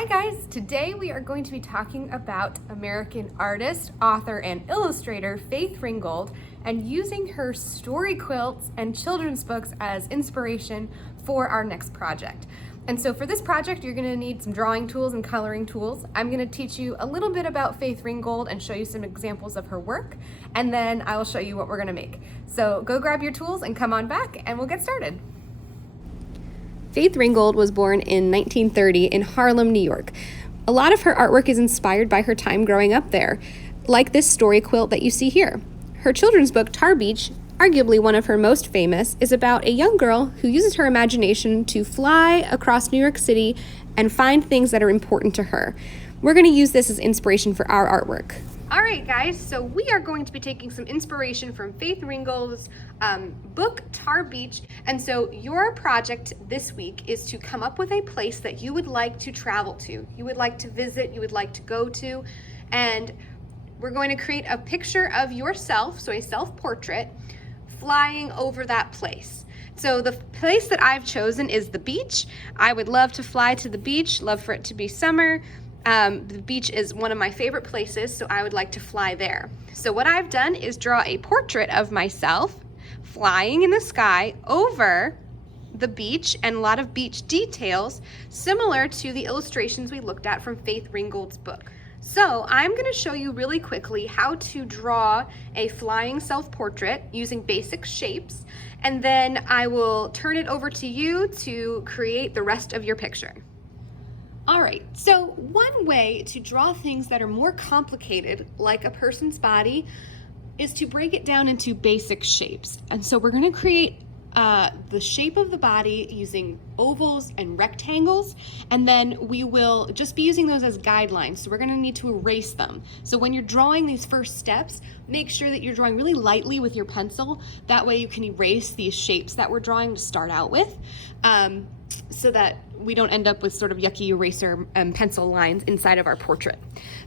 Hi guys, today we are going to be talking about American artist, author, and illustrator Faith Ringgold and using her story quilts and children's books as inspiration for our next project. And so for this project, you're gonna need some drawing tools and coloring tools. I'm gonna teach you a little bit about Faith Ringgold and show you some examples of her work, and then I will show you what we're gonna make. So go grab your tools and come on back and we'll get started. Faith Ringgold was born in 1930 in Harlem, New York. A lot of her artwork is inspired by her time growing up there, like this story quilt that you see here. Her children's book, Tar Beach, arguably one of her most famous, is about a young girl who uses her imagination to fly across New York City and find things that are important to her. We're going to use this as inspiration for our artwork. All right, guys, so we are going to be taking some inspiration from Faith Ringgold's book, Tar Beach. And so your project this week is to come up with a place that you would like to travel to, you would like to visit, you would like to go to, and we're going to create a picture of yourself, so a self-portrait, flying over that place. So the place that I've chosen is the beach. I would love to fly to the beach, love for it to be summer. The beach is one of my favorite places, so I would like to fly there. So what I've done is draw a portrait of myself flying in the sky over the beach and a lot of beach details similar to the illustrations we looked at from Faith Ringgold's book. So I'm going to show you really quickly how to draw a flying self-portrait using basic shapes, and then I will turn it over to you to create the rest of your picture. All right, so one way to draw things that are more complicated, like a person's body, is to break it down into basic shapes. And so we're going to create the shape of the body using ovals and rectangles, and then we will just be using those as guidelines. So we're going to need to erase them. So when you're drawing these first steps, make sure that you're drawing really lightly with your pencil. That way you can erase these shapes that we're drawing to start out with, so that we don't end up with sort of yucky eraser pencil lines inside of our portrait.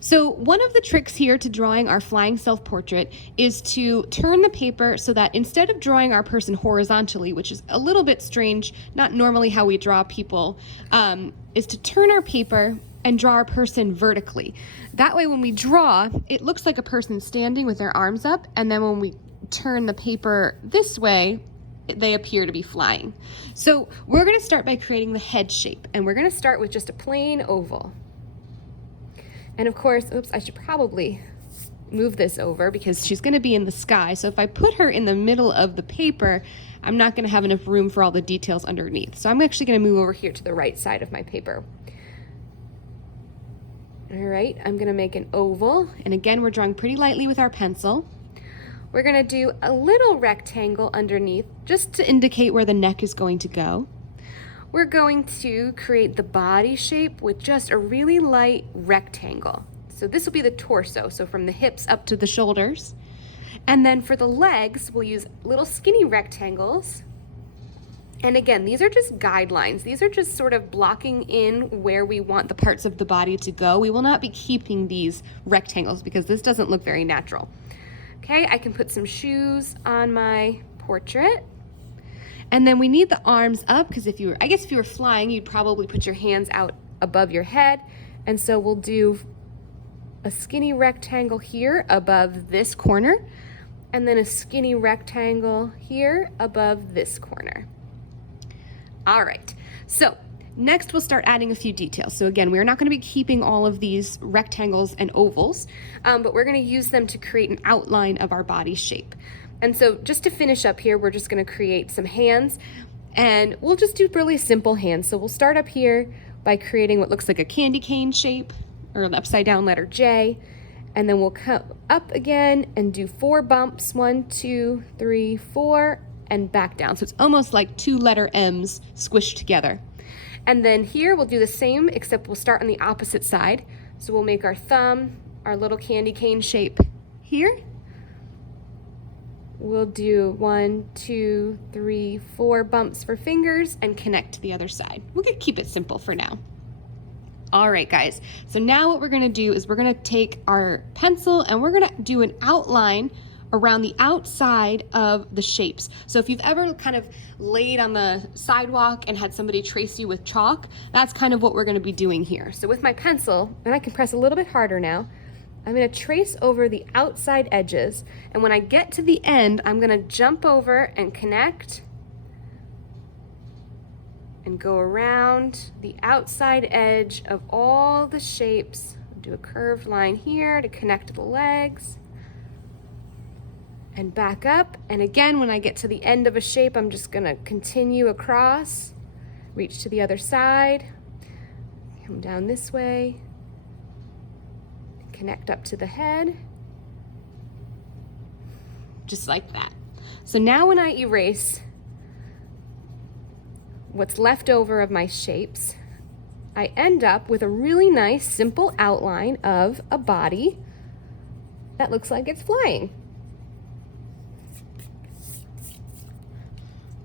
So one of the tricks here to drawing our flying self-portrait is to turn the paper so that instead of drawing our person horizontally, which is a little bit strange, not normally how we draw people, is to turn our paper and draw our person vertically. That way when we draw, it looks like a person standing with their arms up, and then when we turn the paper this way, they appear to be flying. So we're going to start by creating the head shape, and we're going to start with just a plain oval. And of course, oops, I should probably move this over because she's going to be in the sky. So if I put her in the middle of the paper, I'm not going to have enough room for all the details underneath. So I'm actually going to move over here to the right side of my paper. All right, I'm going to make an oval. And again, we're drawing pretty lightly with our pencil. We're going to do a little rectangle underneath just to indicate where the neck is going to go. We're going to create the body shape with just a really light rectangle. So this will be the torso, so from the hips up to the shoulders. And then for the legs, we'll use little skinny rectangles. And again, these are just guidelines. These are just sort of blocking in where we want the parts of the body to go. We will not be keeping these rectangles because this doesn't look very natural. Okay, I can put some shoes on my portrait. And then we need the arms up because if you were flying, you'd probably put your hands out above your head. And so we'll do a skinny rectangle here above this corner, and then a skinny rectangle here above this corner. All right, so next, we'll start adding a few details. So again, we're not going to be keeping all of these rectangles and ovals, but we're going to use them to create an outline of our body shape. And so just to finish up here, we're just going to create some hands, and we'll just do really simple hands. So we'll start up here by creating what looks like a candy cane shape, or an upside down letter J, and then we'll come up again and do 4 bumps, 1, 2, 3, 4, and back down. So it's almost like 2 letter M's squished together. And then here we'll do the same, except we'll start on the opposite side. So we'll make our thumb, our little candy cane shape here. We'll do 1, 2, 3, 4 bumps for fingers and connect to the other side. We'll keep it simple for now. All right, guys. So now what we're gonna do is we're gonna take our pencil and we're gonna do an outline around the outside of the shapes. So if you've ever kind of laid on the sidewalk and had somebody trace you with chalk, that's kind of what we're gonna be doing here. So with my pencil, and I can press a little bit harder now, I'm gonna trace over the outside edges. And when I get to the end, I'm gonna jump over and connect and go around the outside edge of all the shapes. Do a curved line here to connect the legs. And back up, and again, when I get to the end of a shape, I'm just gonna continue across, reach to the other side, come down this way, connect up to the head, just like that. So now when I erase what's left over of my shapes, I end up with a really nice, simple outline of a body that looks like it's flying.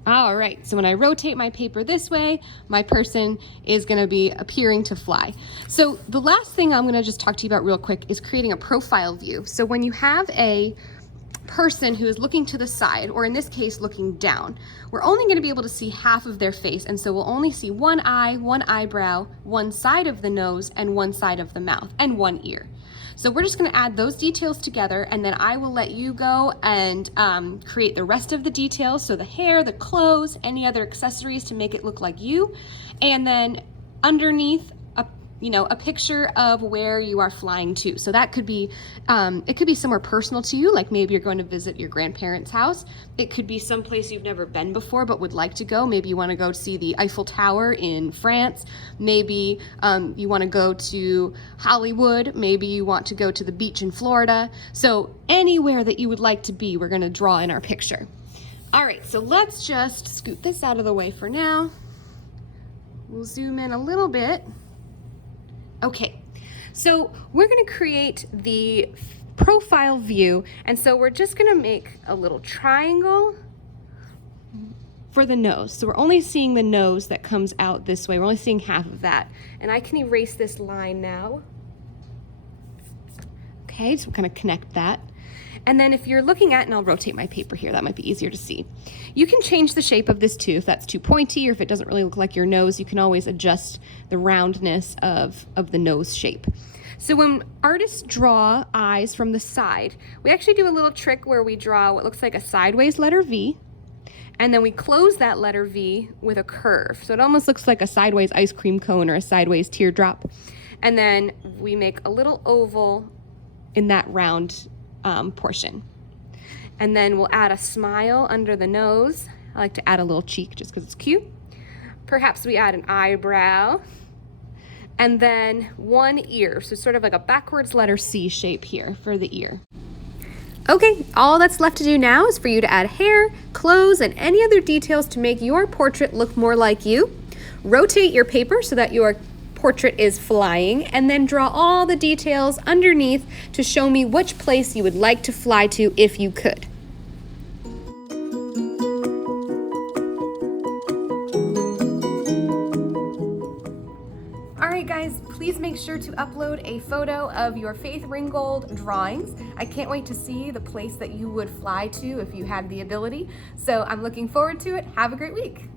All right, so when I rotate my paper this way, my person is gonna be appearing to fly. So the last thing I'm gonna just talk to you about real quick is creating a profile view. So when you have a person who is looking to the side, or in this case, looking down, we're only gonna be able to see half of their face, and so we'll only see one eye, one eyebrow, one side of the nose, and one side of the mouth, and one ear. So we're just gonna add those details together, and then I will let you go and create the rest of the details. So the hair, the clothes, any other accessories to make it look like you. And then underneath, a picture of where you are flying to. So that could be, it could be somewhere personal to you, like maybe you're going to visit your grandparents' house. It could be someplace you've never been before but would like to go. Maybe you want to go see the Eiffel Tower in France. Maybe you want to go to Hollywood. Maybe you want to go to the beach in Florida. So anywhere that you would like to be, we're going to draw in our picture. All right, so let's just scoot this out of the way for now. We'll zoom in a little bit. Okay, so we're gonna create the profile view, and so we're just gonna make a little triangle for the nose. So we're only seeing the nose that comes out this way. We're only seeing half of that. And I can erase this line now. Okay, so we're gonna connect that. And then if you're looking at, and I'll rotate my paper here, that might be easier to see. You can change the shape of this too. If that's too pointy or if it doesn't really look like your nose, you can always adjust the roundness of the nose shape. So when artists draw eyes from the side, we actually do a little trick where we draw what looks like a sideways letter V, and then we close that letter V with a curve. So it almost looks like a sideways ice cream cone or a sideways teardrop. And then we make a little oval in that round portion. And then we'll add a smile under the nose. I like to add a little cheek just because it's cute. Perhaps we add an eyebrow. And then one ear, so sort of like a backwards letter C shape here for the ear. Okay, all that's left to do now is for you to add hair, clothes, and any other details to make your portrait look more like you. Rotate your paper so that your portrait is flying, and then draw all the details underneath to show me which place you would like to fly to if you could. All right, guys, please make sure to upload a photo of your Faith Ringgold drawings. I can't wait to see the place that you would fly to if you had the ability. So I'm looking forward to it. Have a great week.